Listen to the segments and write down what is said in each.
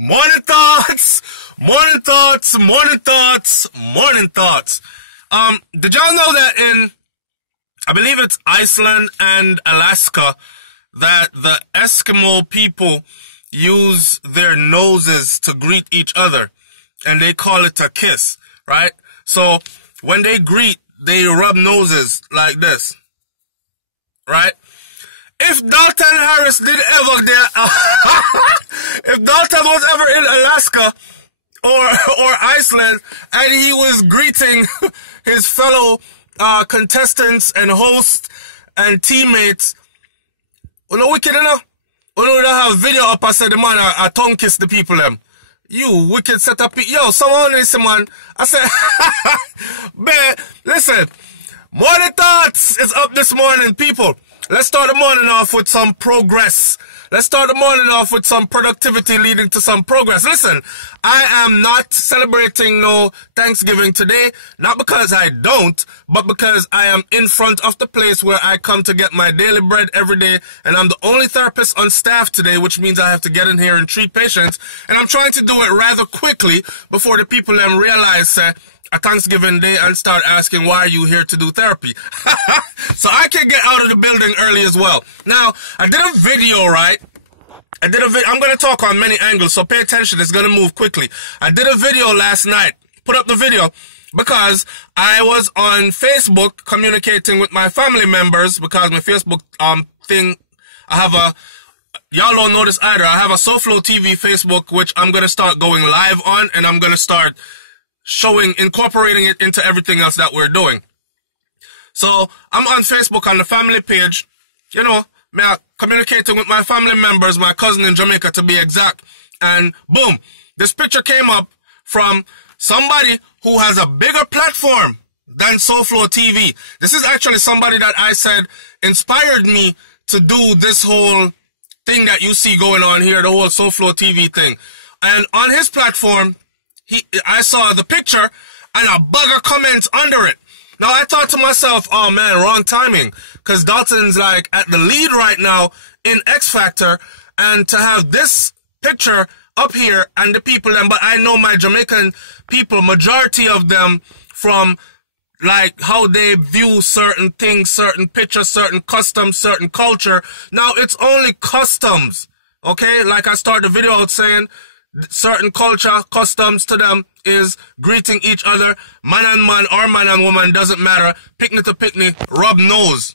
Morning thoughts, morning thoughts, morning thoughts, morning thoughts. Did y'all know that in, I believe it's Iceland and Alaska, that the Eskimo people use their noses to greet each other, and they call it a kiss, right? So when they greet, they rub noses like this, right? If Dalton Harris did ever get, if Dalton was ever in Alaska or Iceland and he was greeting his fellow contestants and hosts and teammates, you know, wicked enough. You know, they have video up. I said the man I tongue kiss the people them. You wicked set up. Yo, someone listen, man. I said, man, listen. Morning thoughts is up this morning, people. Let's start the morning off with some progress. Let's start the morning off with some productivity leading to some progress. Listen, I am not celebrating no Thanksgiving today, not because I don't, but because I am in front of the place where I come to get my daily bread every day, and I'm the only therapist on staff today, which means I have to get in here and treat patients, and I'm trying to do it rather quickly before the people then realize a Thanksgiving day and start asking, why are you here to do therapy? So I can get out of the building early as well. Now, I did a video, right? I'm going to talk on many angles, so pay attention. It's going to move quickly. I did a video last night. Put up the video because I was on Facebook communicating with my family members because my Facebook thing, I have a, y'all don't know this either, I have a SouFLoTV Facebook, which I'm going to start going live on, and I'm going to start incorporating it into everything else that we're doing. So I'm on Facebook on the family page, you know, communicating with my family members, my cousin in Jamaica to be exact, and boom, this picture came up from somebody who has a bigger platform than SouFLoTV. This is actually somebody that I said inspired me to do this whole thing that you see going on here, the whole SouFLoTV thing. And on his platform, I saw the picture and a bug of comments under it. Now I thought to myself, oh man, wrong timing, because Dalton's like at the lead right now in X Factor, and to have this picture up here and the people, but I know my Jamaican people, majority of them, from like how they view certain things, certain pictures, certain customs, certain culture. Now it's only customs, okay? Like I start the video out saying, certain culture, customs to them is greeting each other, man and man or man and woman, doesn't matter, picnic to picnic, rub nose.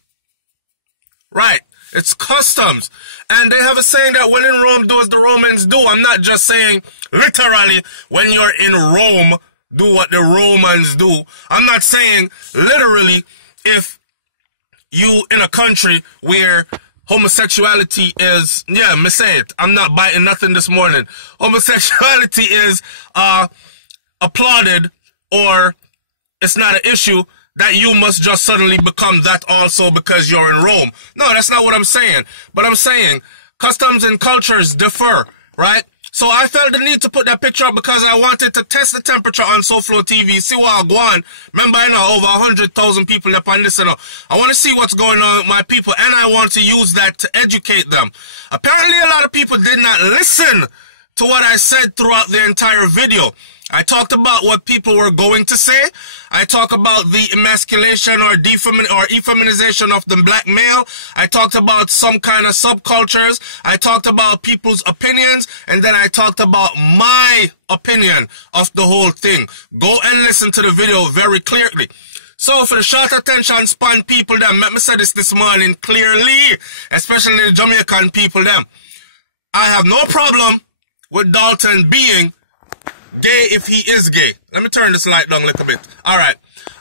Right, it's customs. And they have a saying that when in Rome, do as the Romans do. I'm not just saying literally when you're in Rome, do what the Romans do. I'm not saying literally if you in a country where homosexuality is, yeah, me say it. I'm not biting nothing this morning. Homosexuality is applauded, or it's not an issue, that you must just suddenly become that also because you're in Rome. No, that's not what I'm saying. But I'm saying customs and cultures differ, right? So I felt the need to put that picture up because I wanted to test the temperature on SouFLoTV, see what I go on. Remember, I know over 100,000 people up on this. I want to see what's going on with my people, and I want to use that to educate them. Apparently, a lot of people did not listen to what I said throughout the entire video. I talked about what people were going to say. I talked about the emasculation or effeminization of the black male. I talked about some kind of subcultures. I talked about people's opinions. And then I talked about my opinion of the whole thing. Go and listen to the video very clearly. So for the short attention span people, them, let me say this morning clearly, especially the Jamaican people, them. I have no problem with Dalton being gay if he is gay. Let me turn this light down a little bit. Alright.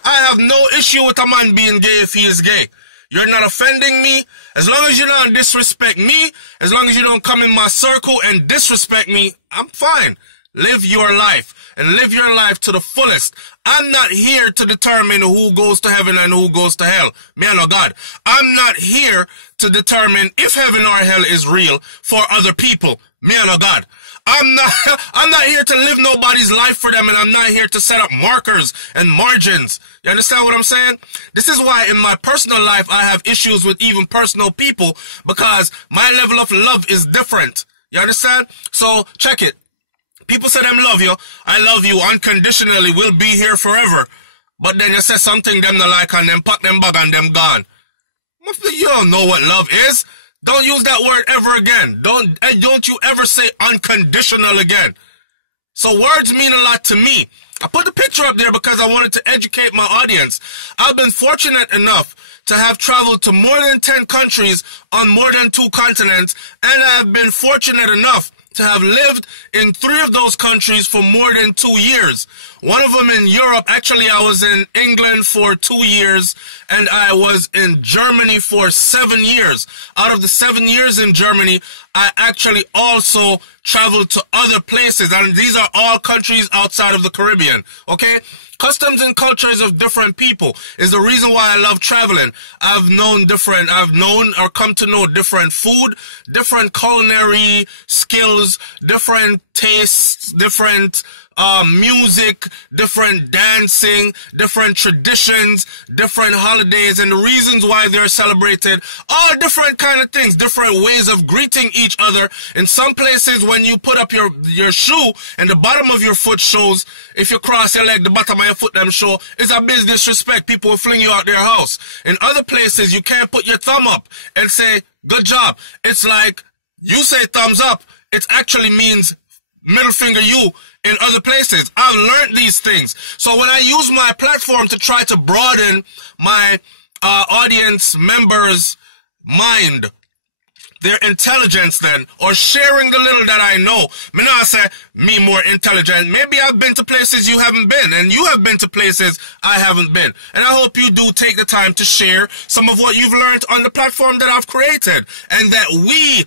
I have no issue with a man being gay if he is gay. You're not offending me. As long as you don't disrespect me, as long as you don't come in my circle and disrespect me, I'm fine. Live your life. And live your life to the fullest. I'm not here to determine who goes to heaven and who goes to hell. Man or God. I'm not here to determine if heaven or hell is real for other people. Man or God. I'm not here to live nobody's life for them, and I'm not here to set up markers and margins. You understand what I'm saying? This is why in my personal life I have issues with even personal people, because my level of love is different. You understand? So check it. People say them love you. I love you unconditionally. We'll be here forever. But then you say something them not like and them pack them bag and them gone. You don't know what love is. Don't use that word ever again. Don't you ever say unconditional again. So words mean a lot to me. I put the picture up there because I wanted to educate my audience. I've been fortunate enough to have traveled to more than 10 countries on more than 2 continents, and I have been fortunate enough to have lived in 3 of those countries for more than 2 years. One of them in Europe. Actually, I was in England for 2 years, and I was in Germany for 7 years. Out of the 7 years in Germany, I actually also traveled to other places, and these are all countries outside of the Caribbean, okay? Customs and cultures of different people is the reason why I love traveling. I've known or come to know different food, different culinary skills, different tastes, different music, different dancing, different traditions, different holidays, and the reasons why they're celebrated, all different kind of things, different ways of greeting each other. In some places, when you put up your shoe and the bottom of your foot shows, if you cross your leg, the bottom of your foot them show, it's a bit disrespect. People will fling you out their house. In other places, you can't put your thumb up and say, good job. It's like, you say thumbs up, it actually means middle finger you in other places. I've learned these things. So when I use my platform to try to broaden my audience members' mind, their intelligence then, or sharing the little that I know, me not say me more intelligent. Maybe I've been to places you haven't been, and you have been to places I haven't been. And I hope you do take the time to share some of what you've learned on the platform that I've created, and that we